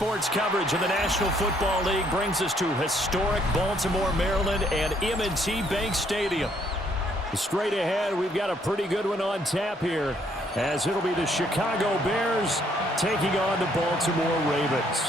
sports coverage of the National Football League brings us to historic Baltimore, Maryland, and M&T Bank Stadium. Straight ahead, we've got a pretty good one on tap here, as it'll be the Chicago Bears taking on the Baltimore Ravens.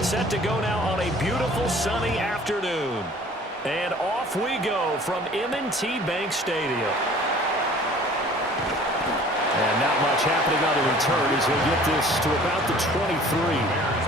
Set to go now on a beautiful sunny afternoon. And off we go from M&T Bank Stadium. And not much happening on the return as he'll get this to about the 23.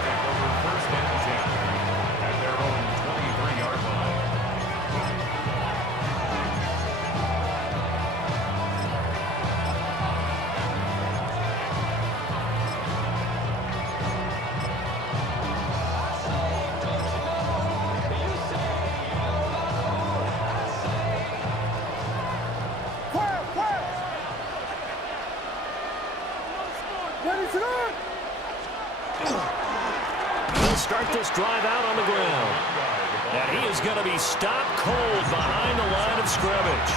He'll start this drive out on the ground. And he is going to be stopped cold behind the line of scrimmage.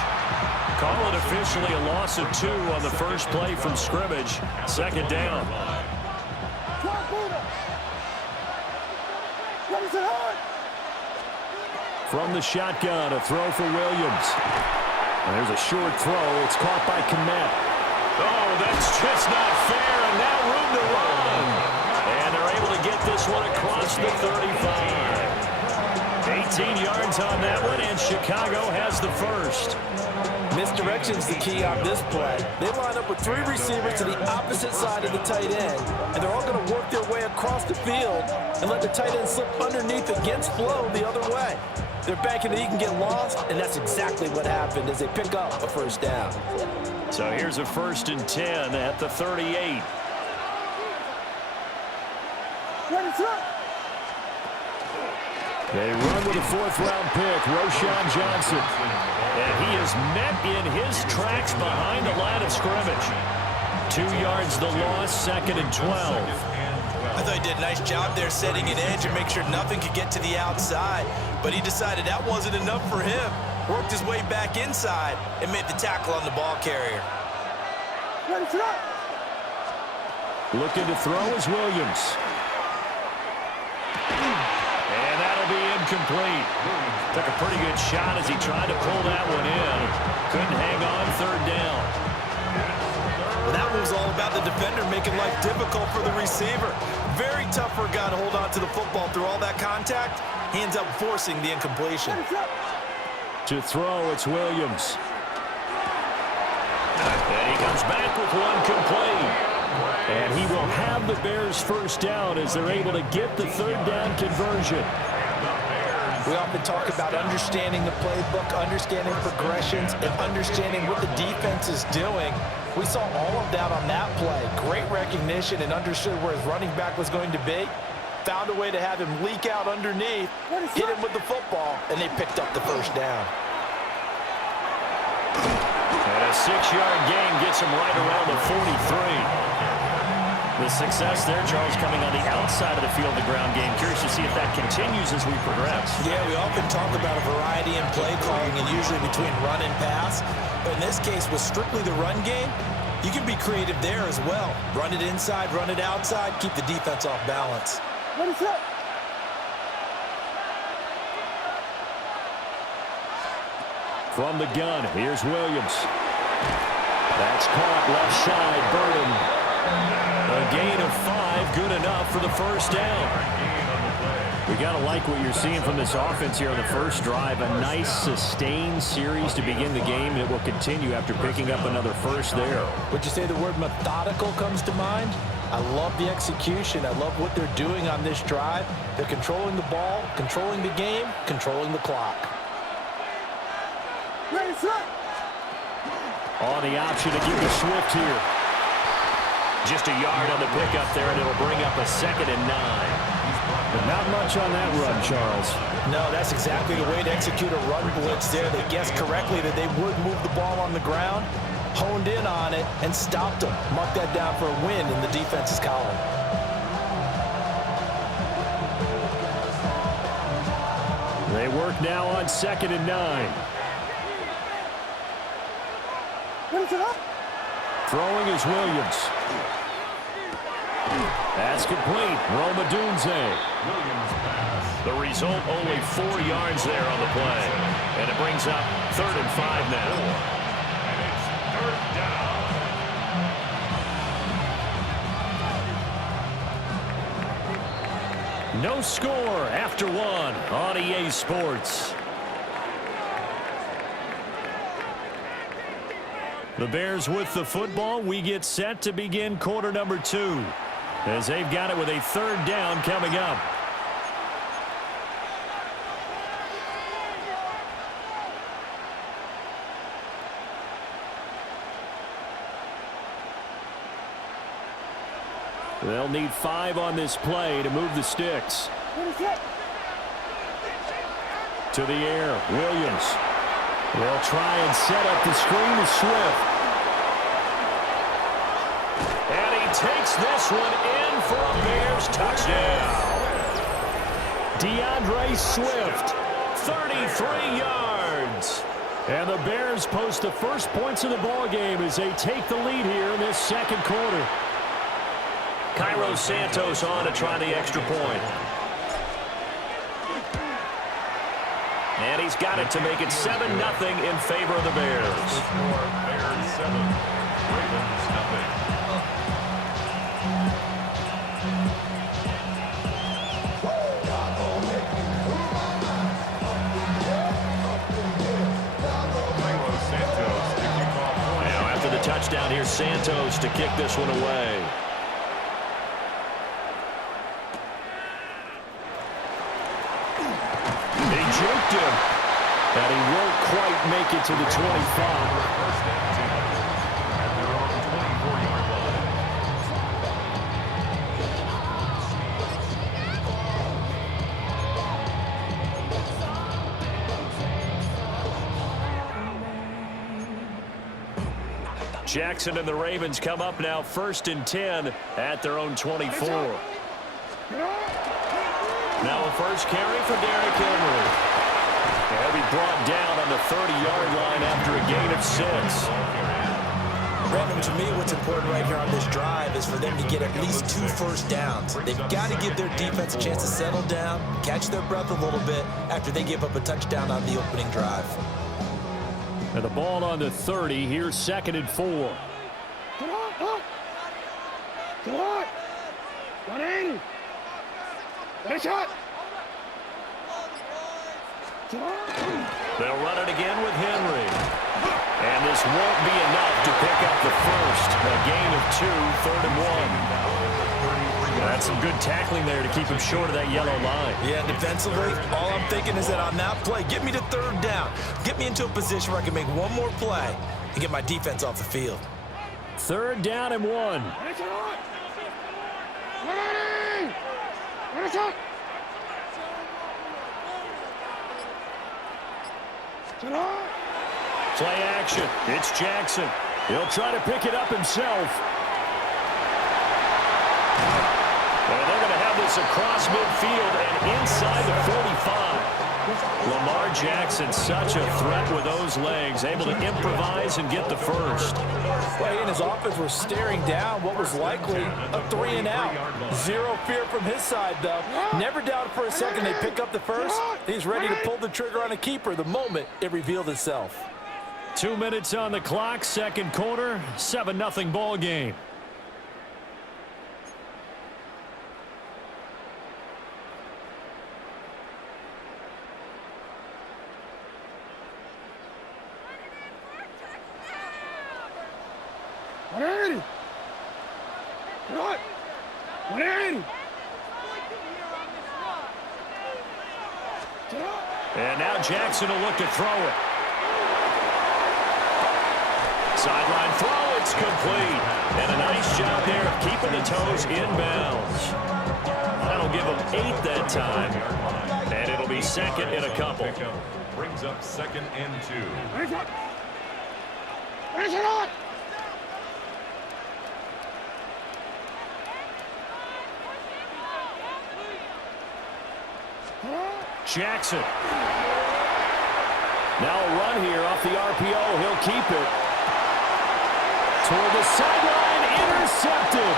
Call it officially a loss of 2 on the first play from scrimmage. Second down. From the shotgun, a throw for Williams. And there's a short throw. It's caught by Kmet. Oh, that's just not fair, and now room to run. And they're able to get this one across the 35. 18 yards on that one, and Chicago has the first. Misdirection's the key on this play. They line up with 3 receivers to the opposite side of the tight end, and they're all going to work their way across the field and let the tight end slip underneath against flow the other way. They're banking that he can get lost, and that's exactly what happened as they pick up a first down. So here's a 1st and 10 at the 38. They run with a 4th-round pick, Roschon Johnson. And he is met in his tracks behind the line of scrimmage. 2 yards the loss, 2nd and 12. I thought he did a nice job there setting an edge and make sure nothing could get to the outside. But he decided that wasn't enough for him. Worked his way back inside and made the tackle on the ball carrier. Looking to throw is Williams. And that'll be incomplete. Took a pretty good shot as he tried to pull that one in. Couldn't hang on 3rd down. Well, that was all about the defender making life difficult for the receiver. Very tough for a guy to hold on to the football through all that contact. He ends up forcing the incompletion. To throw, it's Williams. And he comes back with one complete. And he will have the Bears' first down as they're able to get the 3rd down conversion. We often talk about understanding the playbook, understanding progressions, and understanding what the defense is doing. We saw all of that on that play. Great recognition and understood where his running back was going to be. Found a way to have him leak out underneath, hit him with the football, and they picked up the first down. And a 6-yard gain gets him right around the 43. The success there, Charles, coming on the outside of the field, the ground game. Curious to see if that continues as we progress. Yeah, we often talk about a variety in play calling and usually between run and pass. But in this case, with strictly the run game, you can be creative there as well. Run it inside, run it outside, keep the defense off balance. From the gun, here's Williams. That's caught left side, Burden. A gain of 5, good enough for the first down. We got to like what you're seeing from this offense here on the first drive. A nice, sustained series to begin the game, and it will continue after picking up another first there. Would you say the word methodical comes to mind? I love the execution. I love what they're doing on this drive. They're controlling the ball, controlling the game, controlling the clock. On the option to give to Swift here. Just a yard on the pickup there, and it'll bring up a 2nd and 9. But not much on that run, Charles. No, that's exactly the way to execute a run blitz there. They guessed correctly that they would move the ball on the ground, honed in on it, and stopped them. Marked that down for a win in the defense's column. They work now on 2nd and 9. Throwing is Williams. That's complete. Roma Dunze. The result, only 4 yards there on the play. And it brings up 3rd and 5 now. And it's 3rd down. No score after 1 on EA Sports. The Bears with the football. We get set to begin quarter number 2. As they've got it with a 3rd down coming up. They'll need 5 on this play to move the sticks. To the air, Williams. They'll try and set up the screen to Swift. And he takes this one in for a Bears touchdown. DeAndre Swift, 33 yards. And the Bears post the first points of the ballgame as they take the lead here in this 2nd quarter. Cairo Santos on to try the extra point. And he's got it to make it 7-0 in favor of the Bears. Bears 7, Ravens nothing. Now after the touchdown, here's Santos to kick this one away. Juked him, and he won't quite make it to the 25. Jackson and the Ravens come up now 1st and 10 at their own 24. Now a first carry for Derrick Henry. He'll be brought down on the 30-yard line after a gain of 6. Brandon, to me, what's important right here on this drive is for them to get at least 2 first downs. They've got to give their defense a chance to settle down, catch their breath a little bit after they give up a touchdown on the opening drive. And the ball on the 30. Here's 2nd and 4. Come on. 180. Get a shot. They'll run it again with Henry. And this won't be enough to pick up the first. A gain of 2, 3rd and 1. That's some good tackling there to keep him short of that yellow line. Yeah, defensively, all I'm thinking is that on that play, get me to 3rd down. Get me into a position where I can make one more play and get my defense off the field. 3rd down and 1. Play action. It's Jackson. He'll try to pick it up himself. And they're going to have this across midfield and inside the 45. Lamar Jackson, such a threat with those legs, able to improvise and get the first. Well, he and his offense were staring down what was likely a 3 and out. Zero fear from his side, though. Never doubted for a second they pick up the first. He's ready to pull the trigger on a keeper the moment it revealed itself. 2 minutes on the clock, 2nd quarter, 7-0 ball game. And now Jackson will look to throw it. Sideline throw, it's complete. And a nice job there of keeping the toes inbounds. That'll that'll give them 8 that time. And it'll be second and a couple. Brings up 2nd and 2. Jackson. Now a run here off the RPO. He'll keep it. Toward the sideline, intercepted.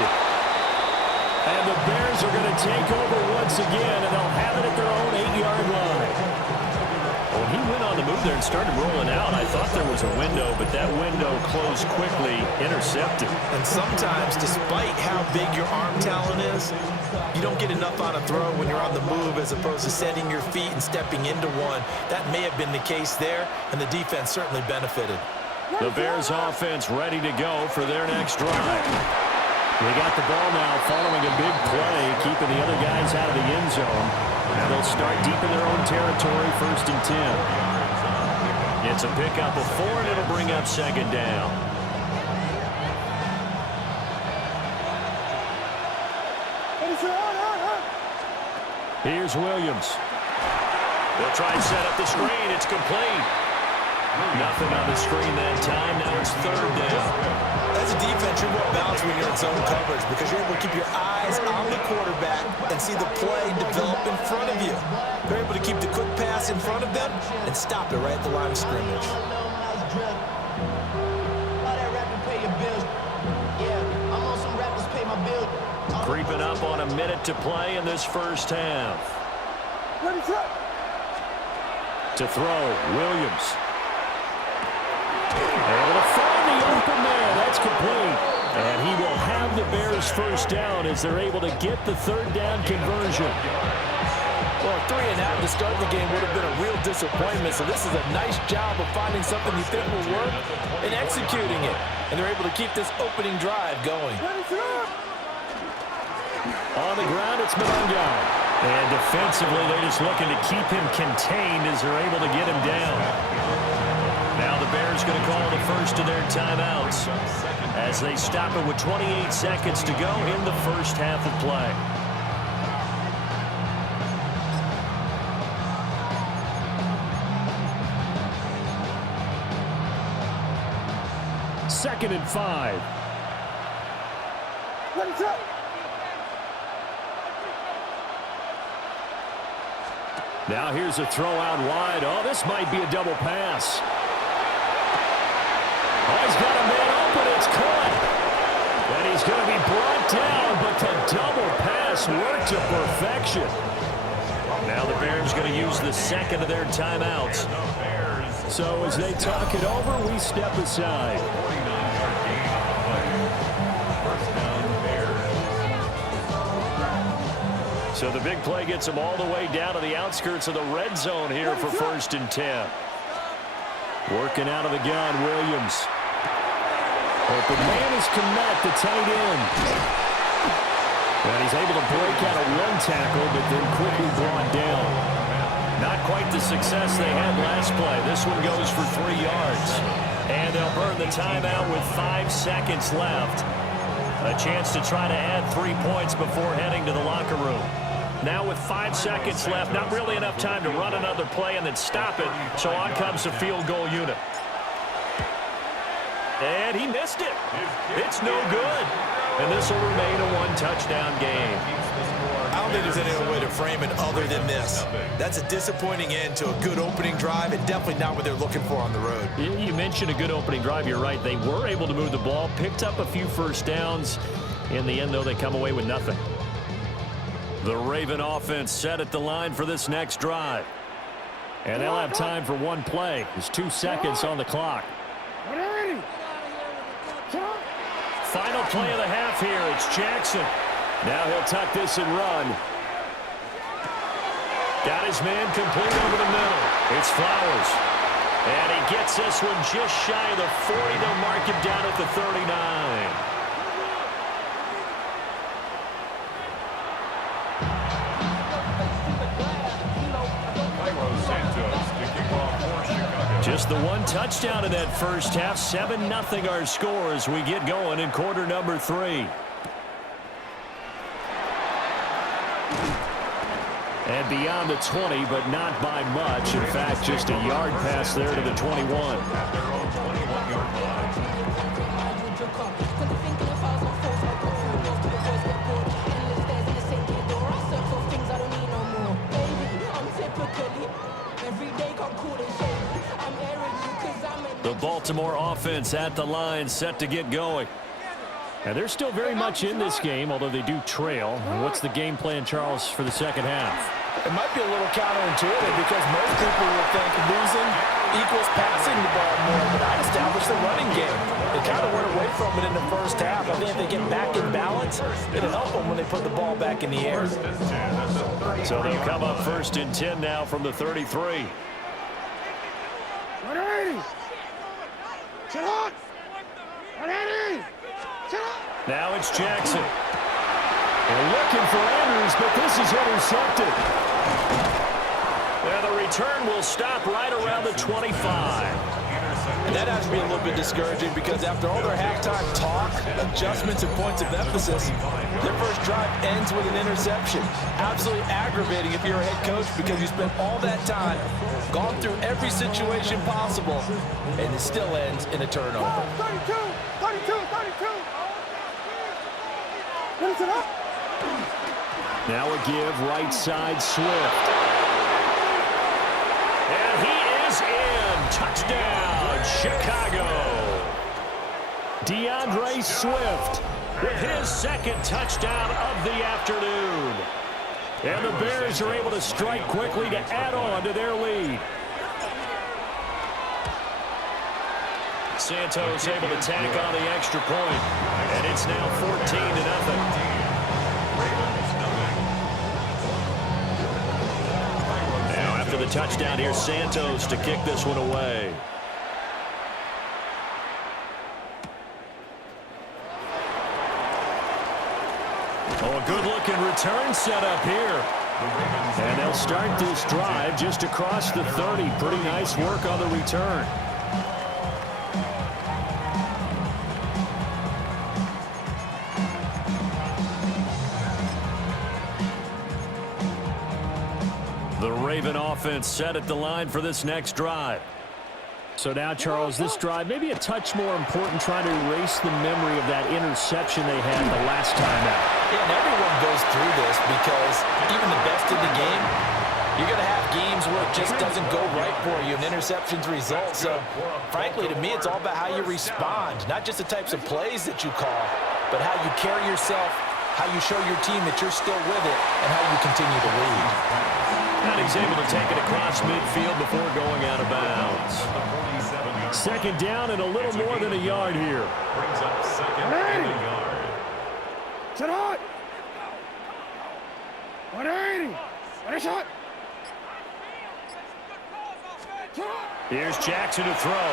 And the Bears are going to take over once again, and they'll have it at their own 8-yard line. When he went on the move there and started rolling out, I thought there was a window, but that window closed quickly, intercepted. And sometimes, despite how big your arm talent is, you don't get enough on a throw when you're on the move as opposed to setting your feet and stepping into one. That may have been the case there, and the defense certainly benefited. The Bears offense ready to go for their next drive. They got the ball now following a big play, keeping the other guys out of the end zone. Now they'll start deep in their own territory, 1st and 10. It's a pickup of 4, and it'll bring up 2nd down. Here's Williams. They'll try and set up the screen. It's complete. Nothing on the screen that time. Now it's 3rd down. As a defense, you're more balanced when you're in zone coverage because you're able to keep your eyes on the quarterback and see the play develop in front of you. They're able to keep the quick pass in front of them and stop it right at the line of scrimmage. Creeping up on a minute to play in this first half. To throw, Williams. Able to find the open man. That's complete. And he will have the Bears first down as they're able to get the 3rd down conversion. Well, 3 and out to start the game would have been a real disappointment. So this is a nice job of finding something you think will work and executing it. And they're able to keep this opening drive going. On the ground, it's Madden. And defensively, they're just looking to keep him contained as they're able to get him down. Now the Bears going to call the first of their timeouts as they stop it with 28 seconds to go in the first half of play. Second and 5. Now here's a throw out wide. Oh, this might be a double pass. Oh, he's got a man open. It's caught. And he's going to be brought down, but the double pass worked to perfection. Now the Bears going to use the second of their timeouts. So as they talk it over, we step aside. So the big play gets them all the way down to the outskirts of the red zone here for 1st and 10. Working out of the gun, Williams. Open man is Komet, the tight end. And he's able to break out of 1 tackle, but then quickly brought down. Not quite the success they had last play. This one goes for 3 yards. And they'll burn the timeout with 5 seconds left. A chance to try to add 3 points before heading to the locker room. Now with 5 seconds left, not really enough time to run another play and then stop it. So on comes the field goal unit. And he missed it. It's no good. And this will remain a 1-touchdown game. I don't think there's any other way to frame it other than this. That's a disappointing end to a good opening drive and definitely not what they're looking for on the road. You mentioned a good opening drive. You're right. They were able to move the ball, picked up a few first downs. In the end, though, they come away with nothing. The Raven offense set at the line for this next drive. And they'll have time for 1 play. There's 2 seconds on the clock. Final play of the half here. It's Jackson. Now he'll tuck this and run. Got his man complete over the middle. It's Flowers. And he gets this one just shy of the 40. They'll mark him down at the 39. Just the 1 touchdown in that first half. 7-0 our score as we get going in quarter number 3. And beyond the 20, but not by much. In fact, just a yard pass there to the 21. At their own 21-yard line. The Baltimore offense at the line, set to get going. And they're still very much in this game, although they do trail. What's the game plan, Charles, for the second half? It might be a little counterintuitive because most people will think losing equals passing the ball more, but I'd establish the running game. They kind of went away from it in the first half. I think if they get back in balance, it'll help them when they put the ball back in the air. So they'll come up 1st and 10 now from the 33. 180. Sit up. 180. Sit up. Now it's Jackson. They're looking for Andrews, but this is intercepted. Now the return will stop right around the 25. And that has to be a little bit discouraging because after all their halftime talk, adjustments, and points of emphasis, their first drive ends with an interception. Absolutely aggravating if you're a head coach because you spent all that time, gone through every situation possible, and it still ends in a turnover. 32. 32. 32. Finish it up. Now a give right side Swift. And he is in. Touchdown, Chicago. DeAndre Swift with his second touchdown of the afternoon. And the Bears are able to strike quickly to add on to their lead. Santos able to tack on the extra point. And it's now 14-0. After the touchdown here, Santos to kick this one away. Oh, a good-looking return set up here. And they'll start this drive just across the 30. Pretty nice work on the return. The Raven offense set at the line for this next drive. So now, Charles, this drive maybe a touch more important, trying to erase the memory of that interception they had the last time out. Yeah, and everyone goes through this because even the best in the game, you're going to have games where it just doesn't go right for you and interceptions result. So, frankly, to me, it's all about how you respond, not just the types of plays that you call, but how you carry yourself, how you show your team that you're still with it, and how you continue to lead. And he's able to take it across midfield before going out of bounds. Second down and a little more than a yard here. Brings up second and a yard. Sit hot. 180. Finish it. Here's Jackson to throw.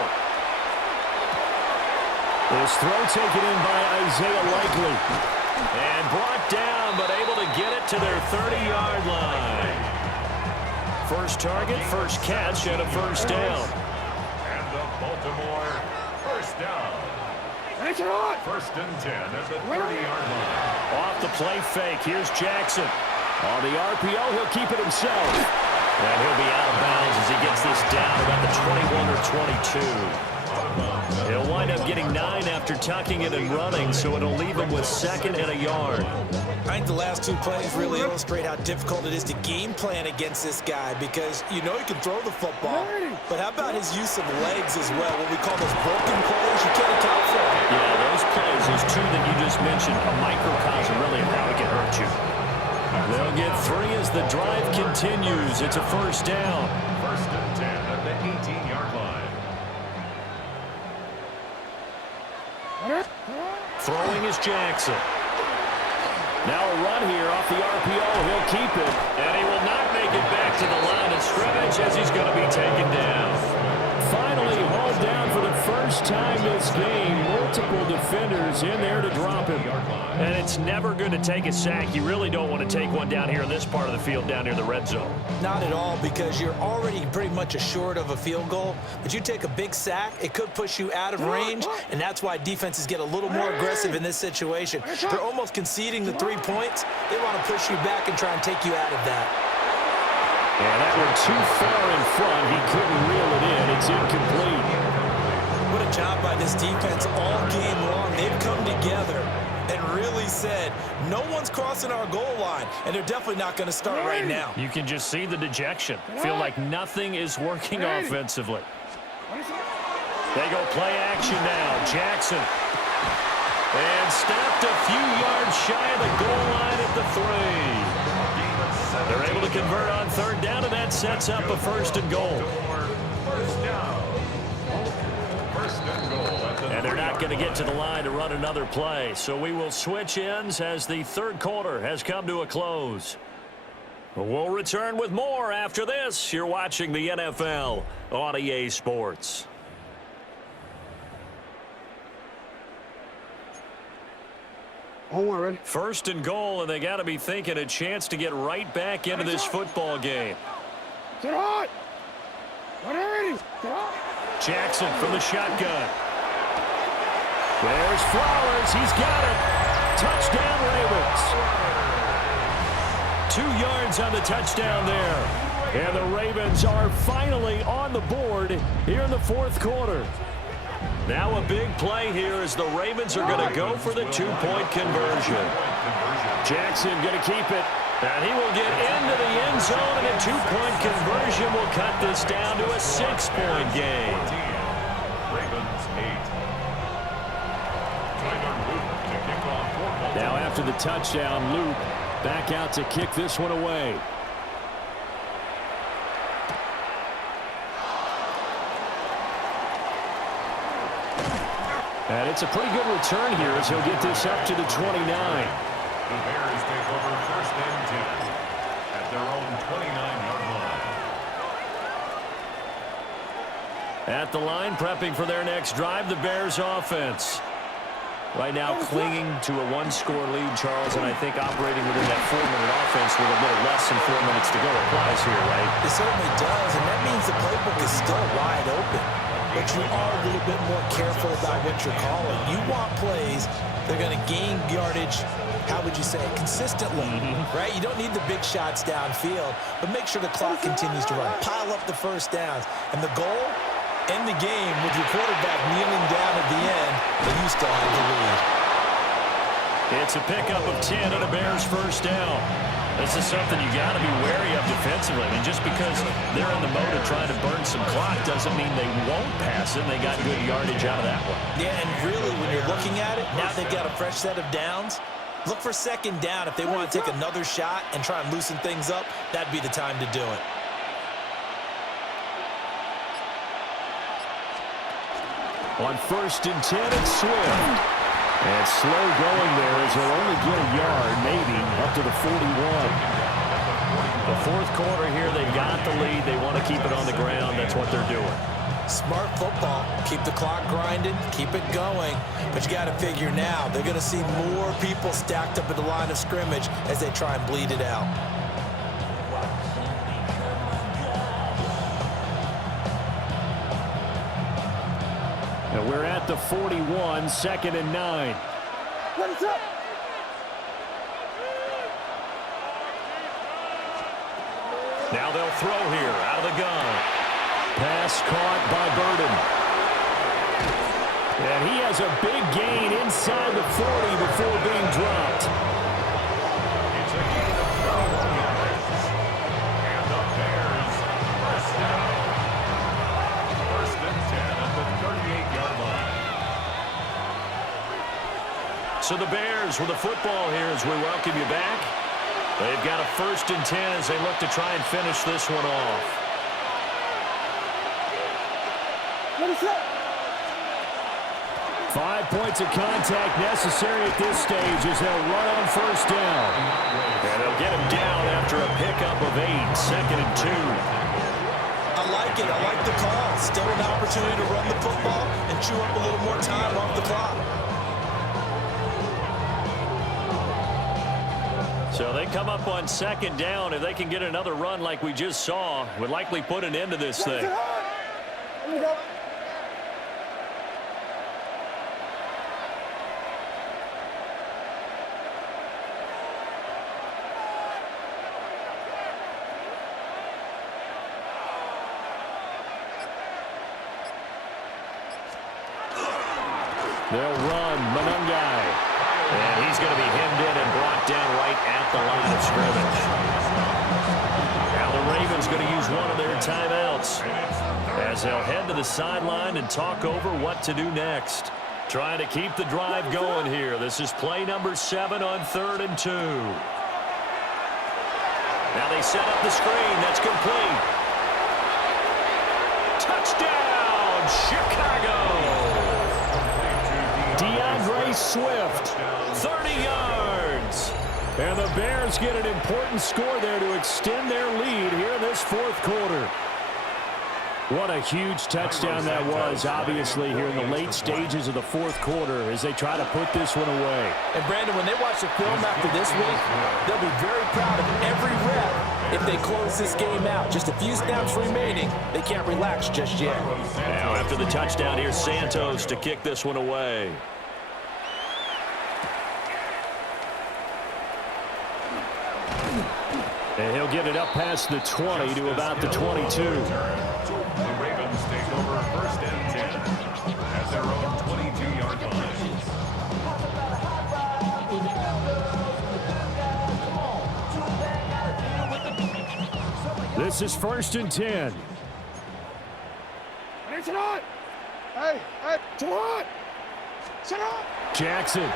This throw taken in by Isaiah Likely. And brought down, but able to get it to their 30-yard line. First target, first catch, and a first down. And the Baltimore first down. Finish it hot. 1st and 10 at the 30-yard line. Off the play fake, here's Jackson. On the RPO, he'll keep it himself. And he'll be out of bounds as he gets this down about the 21 or 22. He'll wind up getting 9 after tucking it and running, so it'll leave him with second and a yard. I think the last two plays really illustrate how difficult it is to game plan against this guy because you know he can throw the football, but how about his use of legs as well? What we call those broken plays, you can't account for. Yeah, those plays, those two that you just mentioned, a microcosm really of how it can hurt you. They'll get 3 as the drive continues. It's a first down. 1st and 10 at the 18-yard line. Throwing is Jackson. Now a run here off the RPO. He'll keep it. And he will not make it back to the line of scrimmage as he's going to be taken down. Finally hauled down for the first time this game. Multiple defenders in there to drop him. And it's never going to take a sack. You really don't want to take one down here in this part of the field down near the red zone. Not at all, because you're already pretty much assured of a field goal. But you take a big sack, it could push you out of range, and that's why defenses get a little more aggressive in this situation. They're almost conceding the 3 points. They want to push you back and try and take you out of that. And that one too far in front. He couldn't reel it in. It's incomplete. What a job by this defense all game long. They've come together and really said, no one's crossing our goal line, and they're definitely not going to start right now. You can just see the dejection. Feel like nothing is working offensively. They go play action now. Jackson. And stopped a few yards shy of the goal line at the 3. They're able to convert on third down, and that sets up a 1st and goal. And they're not going to get to the line to run another play. So we will switch ends as the 3rd quarter has come to a close. We'll return with more after this. You're watching the NFL on EA Sports. Hold on, ready? 1st and goal, and they got to be thinking a chance to get right back into this football game. Sit hot. Ready? Sit hot. Jackson from the shotgun. There's Flowers. He's got it. Touchdown, Ravens. 2 yards on the touchdown there. And the Ravens are finally on the board here in the 4th quarter. Now a big play here as the Ravens are going to go for the 2-point conversion. Jackson going to keep it. And he will get into the end zone, and a 2-point conversion will cut this down to a 6-point game. Ravens 8. Now after the touchdown, Luke back out to kick this one away. And it's a pretty good return here as he'll get this up to the 29. The Bears take over 1st and 10 at their own 29-yard line. At the line, prepping for their next drive, the Bears offense. Right now clinging to a 1-score lead, Charles, and I think operating within that 4-minute offense with a little less than 4 minutes to go applies here, right? It certainly does, and that means the playbook is still wide open. But you are a little bit more careful about what you're calling. You want plays that are going to gain yardage, how would you say, consistently, right? You don't need the big shots downfield, but make sure the clock continues to run. Pile up the 1st downs. And the goal, end the game with your quarterback kneeling down at the end, and you still have the lead. It's a pickup of 10 and a Bears 1st down. This is something you got to be wary of defensively. I mean, just because they're in the mode of trying to burn some clock doesn't mean they won't pass it. They got good yardage out of that one. Yeah, and really, when you're looking at it, now they've got a fresh set of downs. Look for 2nd down. If they want to take another shot and try and loosen things up, that'd be the time to do it. On 1st and 10, it's Swift. And slow going there as he'll only get a yard, maybe, up to the 41. The 4th quarter here, they've got the lead. They want to keep it on the ground. That's what they're doing. Smart football. Keep the clock grinding. Keep it going. But you got to figure now, they're going to see more people stacked up at the line of scrimmage as they try and bleed it out. And we're at the 41, 2nd and 9. What's up? Now they'll throw here out of the gun. Pass caught by Burden. And he has a big gain inside the 40 before being dropped. It's a gain of 12 yards. And the Bears 1st down. 1st and 10 at the 38-yard line. So the Bears with the football here as we welcome you back. They've got a 1st and 10 as they look to try and finish this one off. What's up? 5 points of contact necessary at this stage as they'll run on 1st down. And they'll get him down after a pickup of 8, 2nd and 2. I like it. I like the call. Still an opportunity to run the football and chew up a little more time off the clock. So they come up on 2nd down. If they can get another run like we just saw, would likely put an end to this thing. Here we go. They'll run Monungai. And he's going to be hemmed in and brought down right at the line of scrimmage. Now the Ravens going to use one of their timeouts as they'll head to the sideline and talk over what to do next. Trying to keep the drive going here. This is play number 7 on 3rd and 2. Now they set up the screen. That's complete. Touchdown, Chicago! DeAndre Swift, 30 yards. And the Bears get an important score there to extend their lead here in this 4th quarter. What a huge touchdown that was, obviously, here in the late stages of the 4th quarter as they try to put this one away. And, Brandon, when they watch the film after this week, they'll be very proud of every rep if they close this game out. Just a few snaps remaining. They can't relax just yet. Now, after the touchdown, here's Santos to kick this one away. And he'll get it up past the 20 to about the 22. The Ravens take over 1st and 10 at their own 22-yard line. This is 1st and 10. Sit on! Hey, sit on! Sit on! Jackson.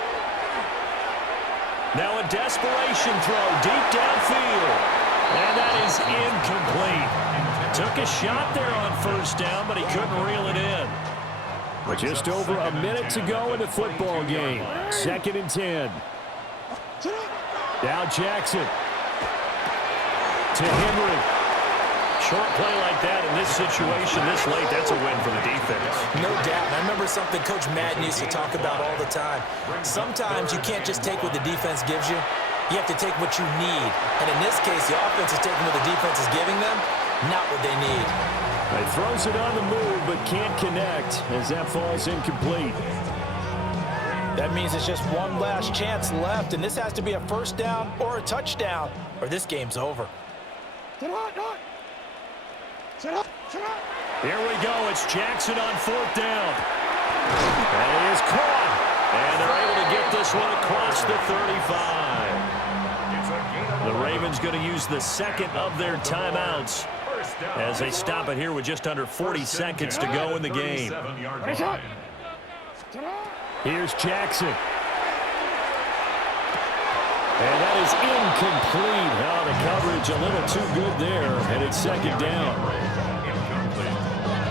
Now a desperation throw deep downfield. And that is incomplete. Took a shot there on 1st down, but he couldn't reel it in. But just over a minute to go in the football game. 2nd and 10. Now Jackson. To Henry. Short play like that in this situation this late, that's a win for the defense. No doubt. And I remember something Coach Madden used to talk about all the time. Sometimes you can't just take what the defense gives you. You have to take what you need. And in this case, the offense is taking what the defense is giving them, not what they need. He throws it on the move, but can't connect as that falls incomplete. That means it's just one last chance left, and this has to be a 1st down or a touchdown, or this game's over. Sit on! Sit up! Sit up! Here we go. It's Jackson on 4th down. And he is caught. And they're able to get this one across the 35. The Ravens going to use the 2nd of their timeouts as they stop it here with just under 40 seconds to go in the game. Here's Jackson. And that is incomplete. Oh, the coverage a little too good there, and it's 2nd down.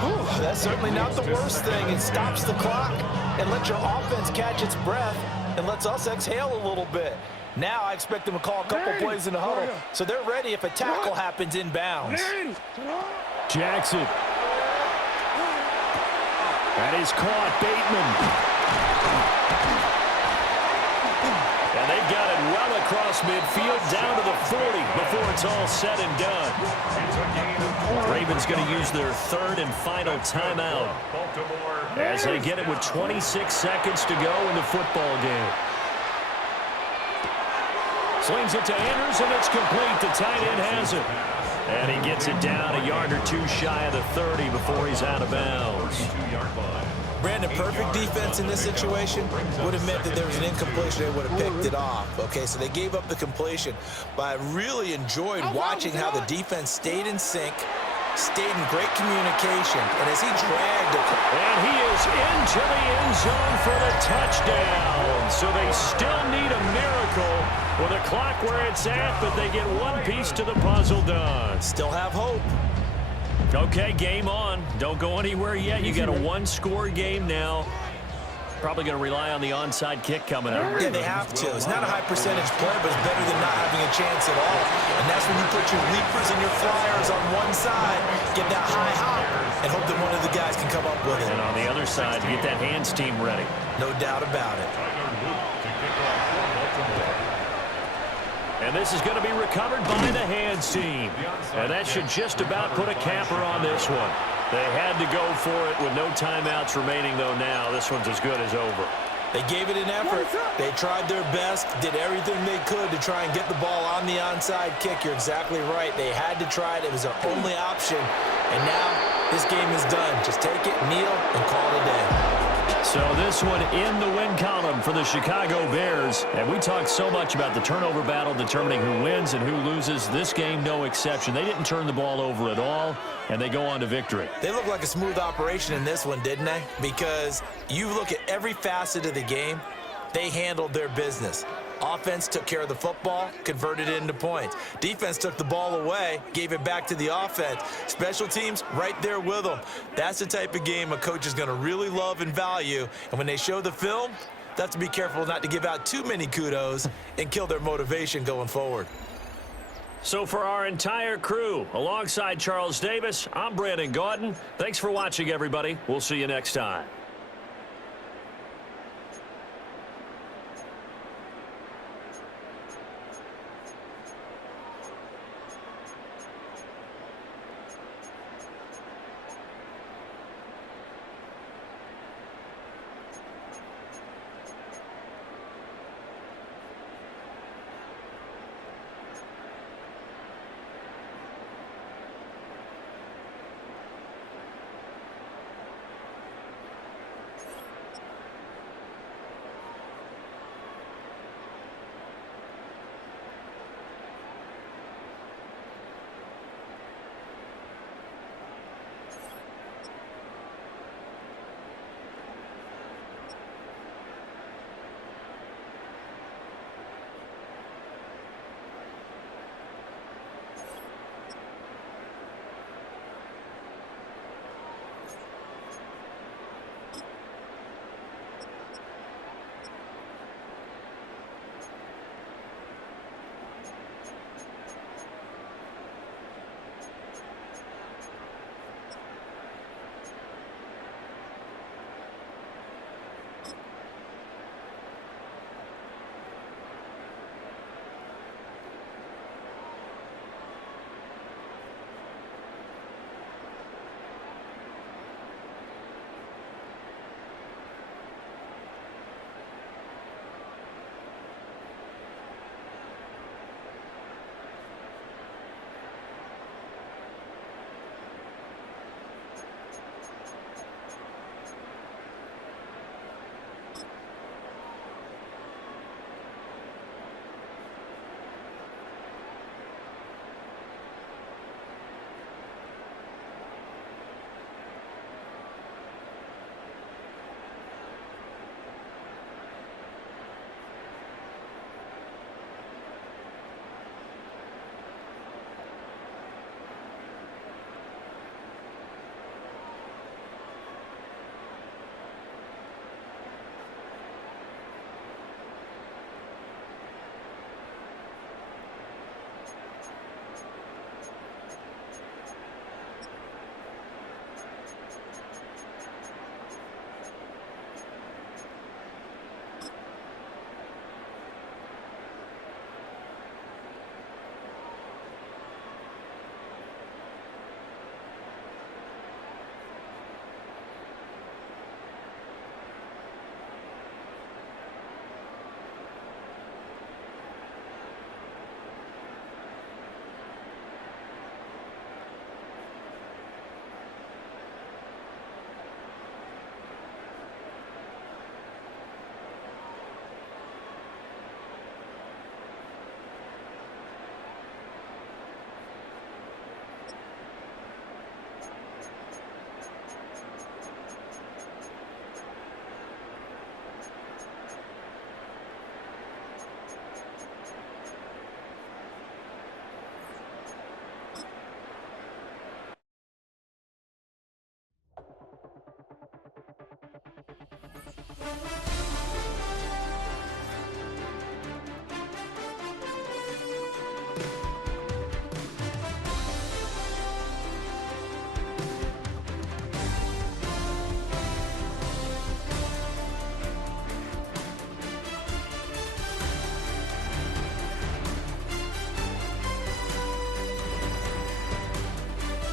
Ooh, that's certainly not the worst thing. It stops the clock and lets your offense catch its breath and lets us exhale a little bit. Now I expect them to call a couple plays in the huddle, so they're ready if a tackle happens inbounds. Jackson. That is caught. Bateman. And they've got it well across midfield, down to the 40 before it's all said and done. Ravens going to use their 3rd and final timeout as they get it with 26 seconds to go in the football game. Slings it to Andrews, and it's complete. The tight end has it. And he gets it down a yard or two shy of the 30 before he's out of bounds. Brandon, perfect defense in this situation would have meant that there was an incompletion. They would have picked it off. Okay, so they gave up the completion. But I really enjoyed watching how the defense stayed in sync, stayed in great communication, and as he dragged it. And he is into the end zone for the touchdown. So they still need a miracle with a clock where it's at, but they get one piece to the puzzle done. Still have hope. Okay, game on. Don't go anywhere yet. You got a one-score game now. Probably going to rely on the onside kick coming up. Yeah, they have to. It's not a high percentage play, but it's better than not having a chance at all. And that's when you put your leapers and your flyers on one side, get that high hop, and hope that one of the guys can come up with it. And on the other side, you get that hands team ready. No doubt about it. And this is going to be recovered by the hands team. And that should just about put a capper on this one. They had to go for it with no timeouts remaining, though now. This one's as good as over. They gave it an effort. They tried their best, did everything they could to try and get the ball on the onside kick. You're exactly right. They had to try it. It was their only option. And now This game is done. Just take it, kneel, and call it a day. So this one in the win column for the Chicago Bears. And we talked so much about the turnover battle determining who wins and who loses. This game, no exception. They didn't turn the ball over at all, and they go on to victory. They look like a smooth operation in this one, didn't they? Because you look at every facet of the game, they handled their business. Offense took care of the football, converted it into points. Defense took the ball away, gave it back to the offense. Special teams, right there with them. That's the type of game a coach is going to really love and value. And when they show the film, they have to be careful not to give out too many kudos and kill their motivation going forward. So for our entire crew, alongside Charles Davis, I'm Brandon Gaudin. Thanks for watching, everybody. We'll see you next time.